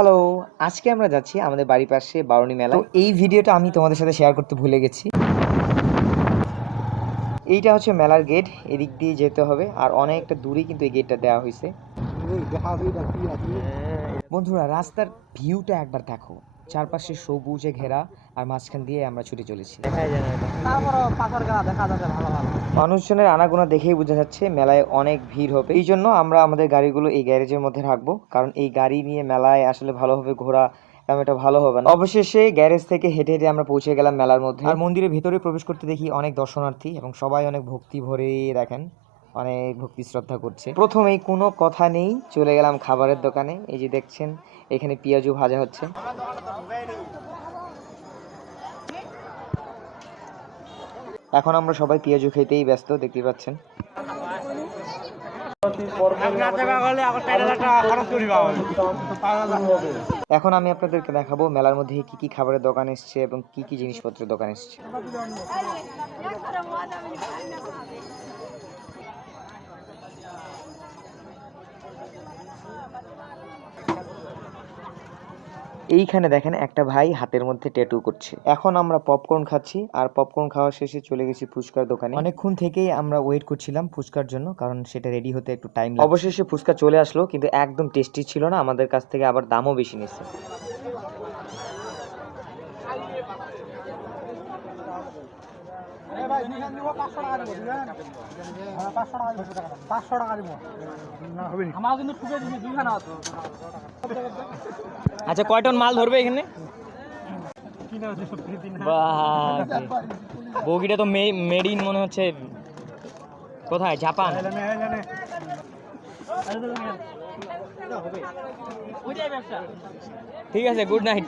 Hello আজকে আমরা যাচ্ছি আমাদের বাড়ির পাশে বারুণী মেলা তো এই ভিডিওটা আমি তোমাদের সাথে শেয়ার করতে ভুলে গেছি। এইটা হচ্ছে মেলার গেট এদিক দিয়ে যেতে হবে। আর অনেকটা দূরেই কিন্তু এই গেটটা দেওয়া হয়েছে বন্ধুরা রাস্তার ভিউটা একবার দেখো। চারপাশে সবুজে ঘেরা আর মাঝখান দিয়ে আমরা ছুটে চলেছি। মানুষজনের আনাগোনা দেখেই বোঝা যাচ্ছে মেলায় অনেক ভিড় হবে। এই জন্য আমরা আমাদের গাড়িগুলো এই গ্যারেজের মধ্যে রাখব কারণ এই গাড়ি নিয়ে মেলায় আসলে ভালোভাবে ঘোরা তেমন এটা ভালো হবে না। অবশেষে গ্যারেজ থেকে হেঁটে হেঁটে আমরা পৌঁছে গেলাম মেলার মধ্যে। আর মন্দিরের ভেতরে প্রবেশ করতে দেখি অনেক দর্শনার্থী এবং সবাই অনেক ভক্তি ভরে দেখেন অনেক ভক্তি শ্রদ্ধা করছে। প্রথমেই কোনো কথা নেই চলে গেলাম খাবারের দোকানে। এই যে দেখছেন এখানে পেঁয়াজু ভাজা হচ্ছে। এখন আমরা সবাই পেঁয়াজু খেতেই ব্যস্ত দেখতে পাচ্ছেন। এখন আমি আপনাদেরকে দেখাবো মেলার মধ্যে কি কি খাবারের দোকান এসছে এবং কি কি জিনিসপত্রের দোকান এসছে। এইখানে দেখেন একটা ভাই হাতের মধ্যে ট্যাটু করছে। এখন আমরা পপকর্ন খাচ্ছি আর পপকর্ন খাওয়া শেষে চলে গেছি ফুচকার দোকানে। অনেকক্ষণ থেকেই আমরা ওয়েট করছিলাম ফুচকার জন্য কারণ সেটা রেডি হতে একটু টাইম অবশেষে ফুচকা চলে আসলো কিন্তু একদম টেস্টি ছিল না আমাদের কাছ থেকে আবার দামও বেশি নিয়েছে। আচ্ছা কয় টন মাল ধরবে এখানে। বগিটা তো মেড ইন মনে হচ্ছে কোথায়? জাপান। ঠিক আছে গুড নাইট